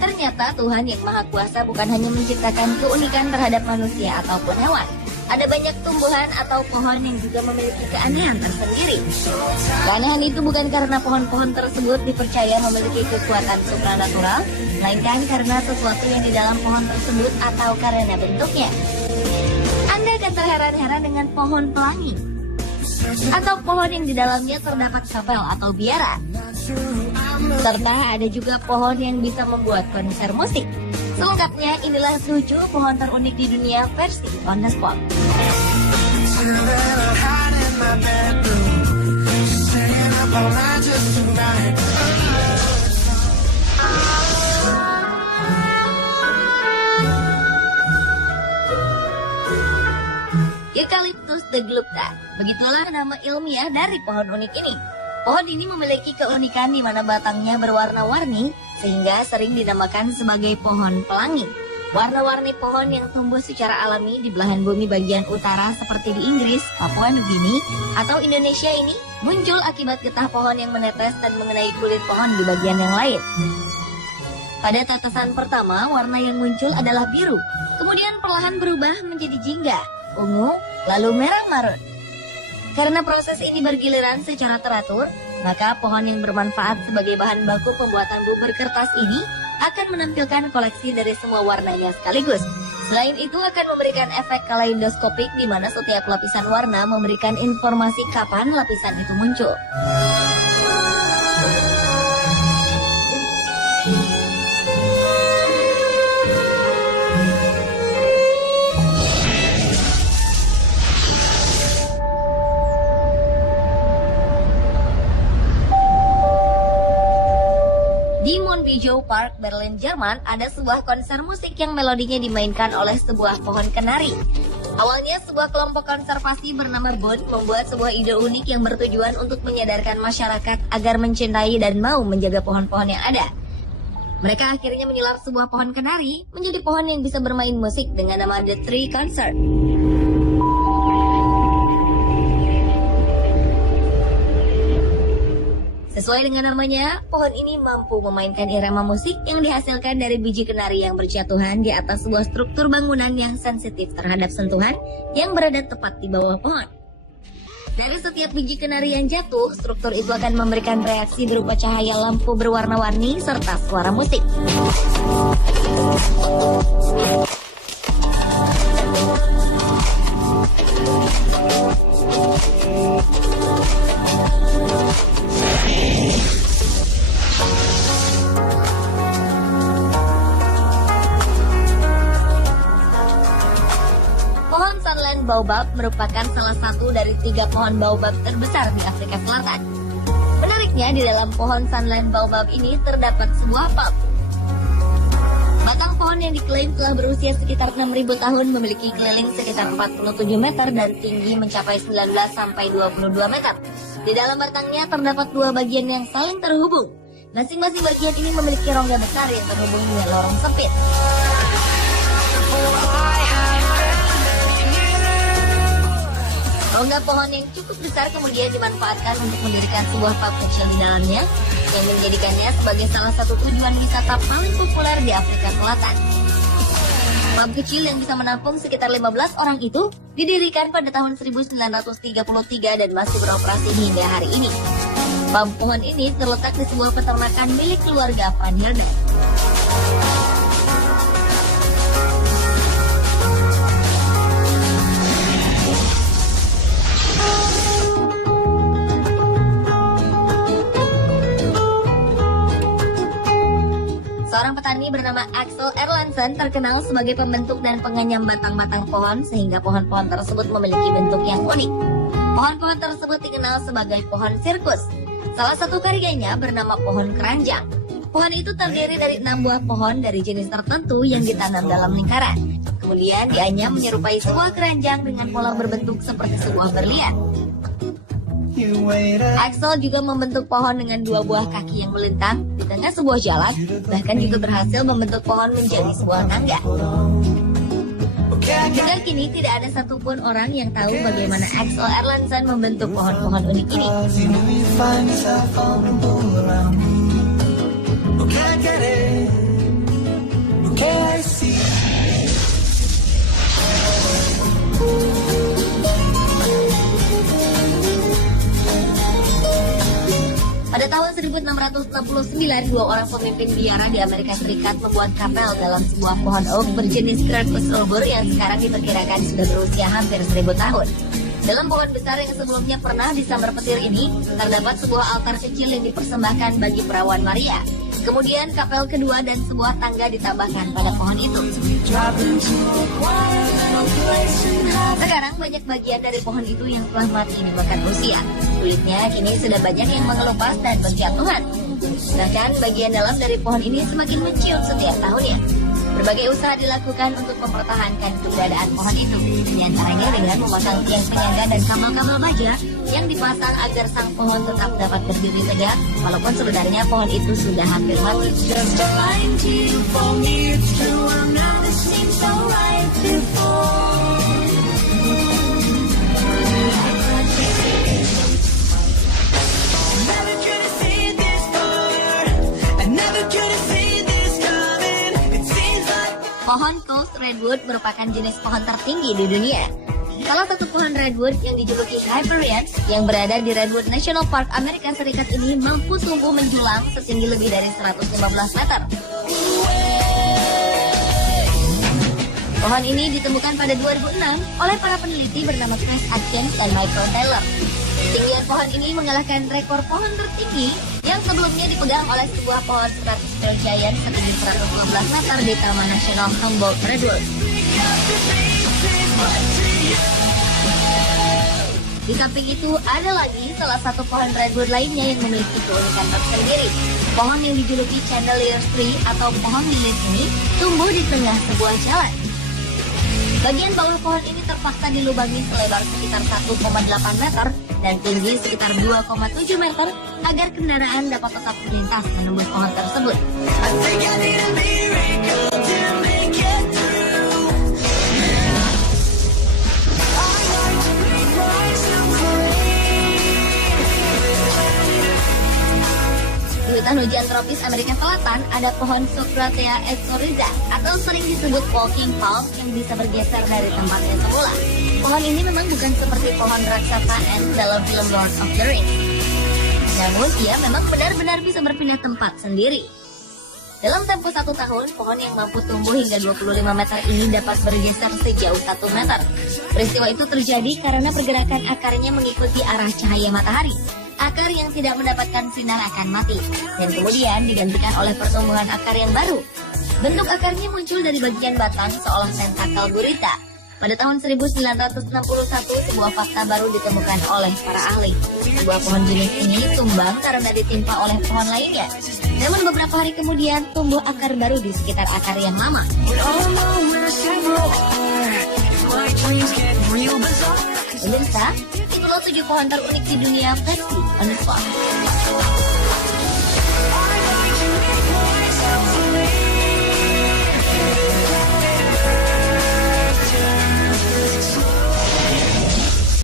Ternyata Tuhan yang Maha Kuasa bukan hanya menciptakan keunikan terhadap manusia ataupun hewan. Ada banyak tumbuhan atau pohon yang juga memiliki keanehan tersendiri. Keanehan itu bukan karena pohon-pohon tersebut dipercaya memiliki kekuatan supranatural, melainkan karena sesuatu yang di dalam pohon tersebut atau karena bentuknya. Anda akan terheran-heran dengan pohon pelangi, atau pohon yang di dalamnya terdapat kapel atau biara. Serta ada juga pohon yang bisa membuat konser musik. Selengkapnya, inilah 7 pohon terunik di dunia versi On The Spot. Eucalyptus deglupta, begitulah nama ilmiah dari pohon unik ini. Pohon ini memiliki keunikan di mana batangnya berwarna-warni, sehingga sering dinamakan sebagai pohon pelangi. Warna-warni pohon yang tumbuh secara alami di belahan bumi bagian utara seperti di Inggris, Papua Nugini, atau Indonesia ini muncul akibat getah pohon yang menetes dan mengenai kulit pohon di bagian yang lain. Pada tetesan pertama, warna yang muncul adalah biru, kemudian perlahan berubah menjadi jingga, ungu, lalu merah marun. Karena proses ini bergiliran secara teratur, maka pohon yang bermanfaat sebagai bahan baku pembuatan bubur kertas ini akan menampilkan koleksi dari semua warnanya sekaligus. Selain itu akan memberikan efek kaleidoskopik di mana setiap lapisan warna memberikan informasi kapan lapisan itu muncul. Di Monbijow Park, Berlin, Jerman, ada sebuah konser musik yang melodinya dimainkan oleh sebuah pohon kenari. Awalnya, sebuah kelompok konservasi bernama Bund membuat sebuah ide unik yang bertujuan untuk menyadarkan masyarakat agar mencintai dan mau menjaga pohon-pohon yang ada. Mereka akhirnya menyulap sebuah pohon kenari menjadi pohon yang bisa bermain musik dengan nama The Tree Concert. Sesuai dengan namanya, pohon ini mampu memainkan irama musik yang dihasilkan dari biji kenari yang berjatuhan di atas sebuah struktur bangunan yang sensitif terhadap sentuhan yang berada tepat di bawah pohon. Dari setiap biji kenari yang jatuh, struktur itu akan memberikan reaksi berupa cahaya lampu berwarna-warni serta suara musik. Baobab merupakan salah satu dari 3 pohon baobab terbesar di Afrika Selatan. Menariknya, di dalam pohon Sunland Baobab ini terdapat sebuah palm. Batang pohon yang diklaim telah berusia sekitar 6.000 tahun memiliki keliling sekitar 47 meter dan tinggi mencapai 19 sampai 22 meter. Di dalam batangnya terdapat 2 bagian yang saling terhubung. Masing-masing bagian ini memiliki rongga besar yang terhubung dengan lorong sempit. Rongga pohon yang cukup besar kemudian dimanfaatkan untuk mendirikan sebuah pub kecil di dalamnya yang menjadikannya sebagai salah satu tujuan wisata paling populer di Afrika Selatan. Pub kecil yang bisa menampung sekitar 15 orang itu didirikan pada tahun 1933 dan masih beroperasi hingga hari ini. Pub pohon ini terletak di sebuah peternakan milik keluarga Van Helden. Seorang petani bernama Axel Erlandsen terkenal sebagai pembentuk dan penganyam batang-batang pohon sehingga pohon-pohon tersebut memiliki bentuk yang unik. Pohon-pohon tersebut dikenal sebagai pohon sirkus. Salah satu karyanya bernama pohon keranjang. Pohon itu terdiri dari 6 buah pohon dari jenis tertentu yang ditanam dalam lingkaran. Kemudian dianyam menyerupai sebuah keranjang dengan pola berbentuk seperti sebuah berlian. Axel juga membentuk pohon dengan 2 buah kaki yang melintang di tengah sebuah jalan, bahkan juga berhasil membentuk pohon menjadi sebuah tangga. Hingga kini tidak ada satupun orang yang tahu bagaimana XO Erlandson membentuk pohon-pohon unik ini. Pada tahun 1669, dua orang pemimpin biara di Amerika Serikat membuat kapel dalam sebuah pohon oak berjenis Quercus albur yang sekarang diperkirakan sudah berusia hampir 1000 tahun. Dalam pohon besar yang sebelumnya pernah disambar petir ini, terdapat sebuah altar kecil yang dipersembahkan bagi perawan Maria. Kemudian kapel kedua dan sebuah tangga ditambahkan pada pohon itu. Sekarang banyak bagian dari pohon itu yang telah mati dimakan usia. Kulitnya kini sudah banyak yang mengelupas dan berjatuhan. Bahkan bagian dalam dari pohon ini semakin mencium setiap tahunnya. Berbagai usaha dilakukan untuk mempertahankan keberadaan pohon itu, di antaranya dengan memasang tiang penyangga dan kabel-kabel baja yang dipasang agar sang pohon tetap dapat berdiri tegak, walaupun sebenarnya pohon itu sudah hampir mati. Pohon Coast Redwood merupakan jenis pohon tertinggi di dunia. Salah satu pohon redwood yang dijuluki Hyperion yang berada di Redwood National Park Amerika Serikat ini mampu tumbuh menjulang setinggi lebih dari 115 meter. Pohon ini ditemukan pada 2006 oleh para peneliti bernama Chris Atkins dan Michael Taylor. Ketinggian pohon ini mengalahkan rekor pohon tertinggi yang sebelumnya dipegang oleh sebuah pohon Stratospheric Giant setinggi 112 meter di Taman Nasional Humboldt Redwood. Di samping itu, ada lagi salah satu pohon redwood lainnya yang memiliki keunikan tersendiri. Pohon yang dijuluki Chandelier Tree atau pohon lilin ini tumbuh di tengah sebuah jalan. Bagian bawah pohon ini terpaksa dilubangi selebar sekitar 1,8 meter dan tinggi sekitar 2,7 meter agar kendaraan dapat tetap melintas menembus pohon tersebut. Di hutan hujan tropis Amerika Selatan ada pohon Socratea exoriza atau sering disebut walking palm yang bisa bergeser dari tempatnya semula. Pohon ini memang bukan seperti pohon raksasa Ant dalam film Lord of the Rings. Namun ia memang benar-benar bisa berpindah tempat sendiri. Dalam tempo 1 tahun, pohon yang mampu tumbuh hingga 25 meter ini dapat bergeser sejauh 1 meter. Peristiwa itu terjadi karena pergerakan akarnya mengikuti arah cahaya matahari. Akar yang tidak mendapatkan sinar akan mati, dan kemudian digantikan oleh pertumbuhan akar yang baru. Bentuk akarnya muncul dari bagian batang seolah tentakel gurita. Pada tahun 1961, sebuah fakta baru ditemukan oleh para ahli. Sebuah pohon jenis ini tumbang karena ditimpa oleh pohon lainnya. Namun beberapa hari kemudian tumbuh akar baru di sekitar akar yang lama. Pemirsa, itulah 7 pohon terunik di dunia versi On The Spot.